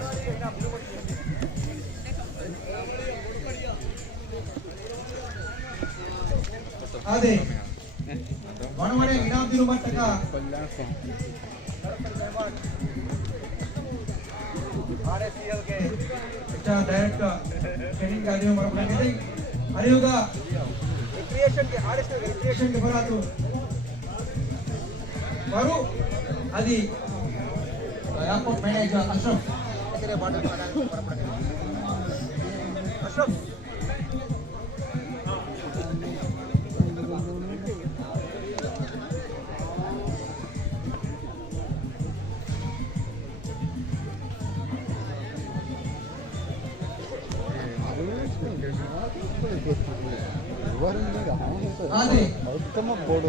आदे वनवने इनाम दिनु मट्टका आरएससीएल के अच्छा डायरेक्टर ट्रेनिंग का दिनु मर पड़े अरे होगा रिक्रिएशन के आरएससीएल रिक्रिएशन के भरा तो बारू आदि एयरपोर्ट मैनेजर अशरफ अशरफ आदे उत्तम बोर्ड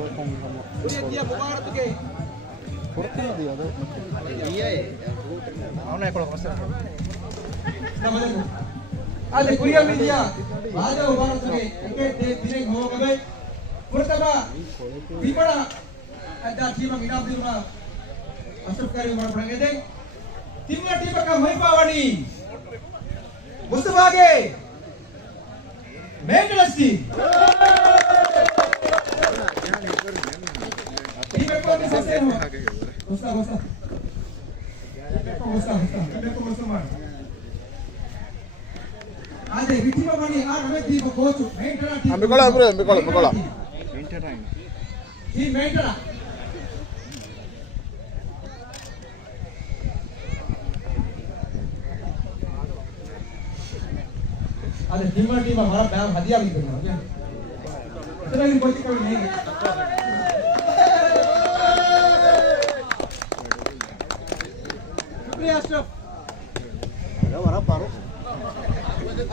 दिया मुबारक के ಕೊಡ್ತೀನಿ ಅದು ಅವನೇ ಕೊಡು ಹೊಸ ಆದ್ರೆ ಕುರಿಯ ಮೀಡಿಯ ರಾಜ ಭಾರತಕ್ಕೆ ಏಕೆ ದಿನೇ ಹೋಗবে ಪುರತಮ ವಿಪಣ ಅದ ಟೀಮ್ ಇನಾಮ್ ದಿನ ಅಸಫ್ಕಾರಿ ಮಾಡಪಡಂಗಿದೆ ತಿಮ್ಮ ಟೀಮ್ का ಮೈಪಾವಣಿ ಮುಸ್ತಫಾಗೆ maintenance Gusta. Ade vitima mani ame tipo coach maintain team. Ambikola. Team maintain. Ade team हमारा बैग हदिया भी करना है। इतना ही कोई कमी नहीं है।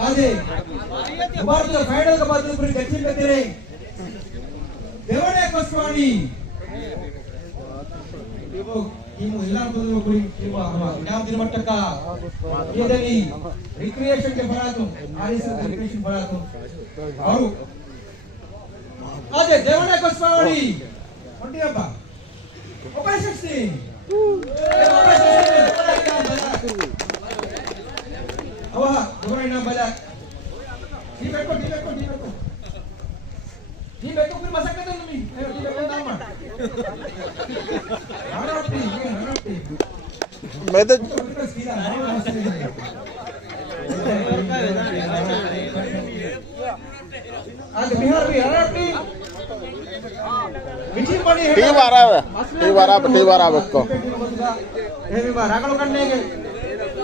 आगे भारत फाइनल का बाद पूरी दक्षिण में तेरे देवने कोस्वानी टीम हिला तो पूरी टीम हमारा इनाम दिन मटका ये दली रिक्रिएशन के भरातों आरएसएस रिक्रिएशन भरातों और आगे देवने कोस्वानी मंडिया बा operation steam Awah, bukan nama balak. Di bekok. Di bekok pun masak kan ni. Ayo di bekok nama. Harap ni. मैं तो මිටි පොඩි ටී වරාව ටී වරාව එක්ක එහෙම රගලු කන්නේගේ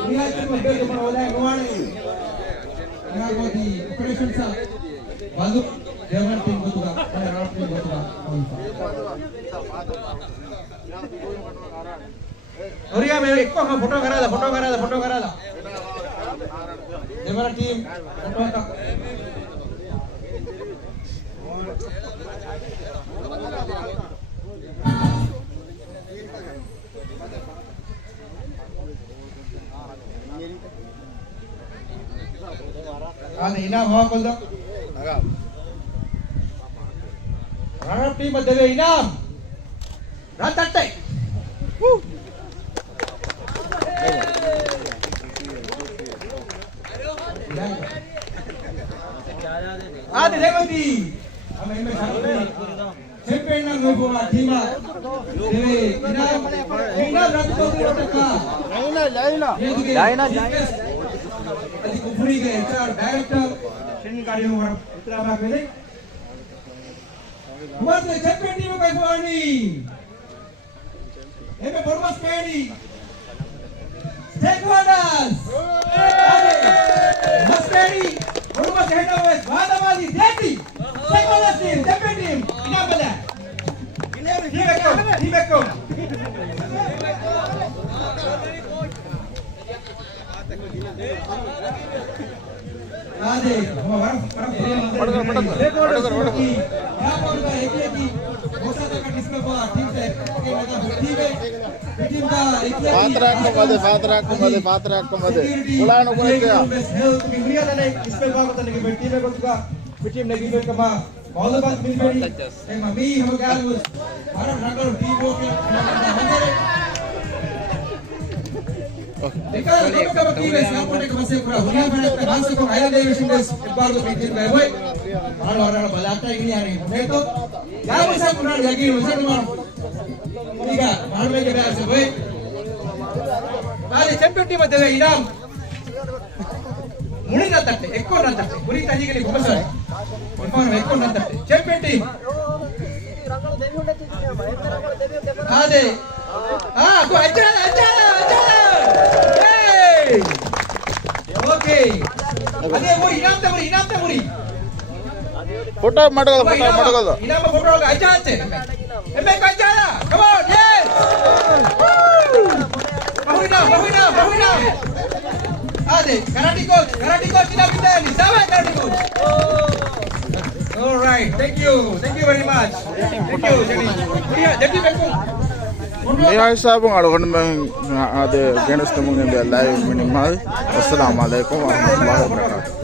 නිහාචි මොකද මොනවද නෝවානේ නාගෝති ඔපරේෂන් සා බඳු දෙවන් ටිම් ගතුගා රාප් ටිම් ගතුගා ඔරියා මේ එක්කම ෆොටෝ කරාද දෙවන් ටීම් ෆොටෝ එක Ada inam hawa kolda. Rana team deve inam. Ratatte. Ada Devati. Ame ime chakti. Champion na ngoba team. Deve inam. Inam ratto rotaka. Laina. Adi Kufri ke HR director Shin Kadiyo war Uttaraba kene. Buat le champion team ko ifani. Eme Bormas Pedi. Stakeholders. Musteri. Bormas head office. Vadavadi Devi. Stakeholders team, champion team. Ina bala. Team ekko. आदे हमारा पड़कर यहाँ पर का एक की बहुत सारा का डिस्प्ले पर ठीक है ओके लगा टीम का एक फातरा को मदे बुलानो को क्या इंडिया ने डिस्प्ले पर को तने की टीम में को टीम ने की का ऑल द बेस्ट मिल गई ए मम्मी हम क्या भारत रगड़ टीम को देखा तो कब की है सपोर्ट के बसे पूरा दुनिया में पे हाथ से को आइलैंड एविएशन के एक बार तो मीटिंग गए हुए और बजाता ही नहीं आ रही है तो क्या वैसा पुनः लगी वैसा तुम्हारा ठीक है बाहर में के बैठ से भाई आज चैंपियन टीम देवे इनाम मुड़ी ना तट्टे एको ना तट्टे पूरी ताजी के लिए घुमस है और एको ना तट्टे चैंपियन टीम आदे हां को अच्छा ओके अरे वो इनाम ते मुरी फोटो मडगल इनाम फोटो अच्छा अच्छे एमे को अच्छा कम ऑन यस बहुना आदे कराटे कोच इनाम दे सावा karate coach alright thank you very much thank you JD Beko Mihai sabung algon bang ada genes temu ngembe live minimal. Assalamualaikum warahmatullahi wabarakatuh.